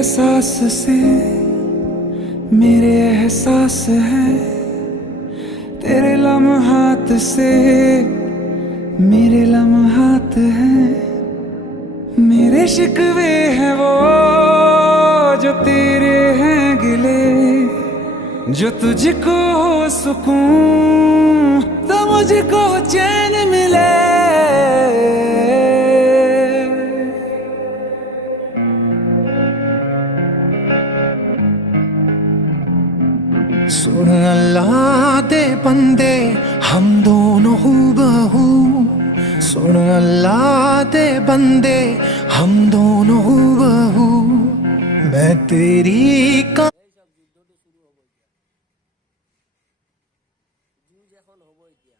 एहसास से मेरे एहसास है, तेरे लम्हात से मेरे लम्हात हैं। मेरे शिकवे हैं वो जो तेरे हैं गिले, जो तुझको हो सुकून तो मुझको चैन मिले। सुन अल्लाह दे बंदे हम दोनों हूबहू, सुन अल्लाह दे बंदे हम दोनों हूबहू। मैं तेरी का যুদ্ধ শুরু হবো এতিয়া, যুঁজ এখন হবো এতিয়া।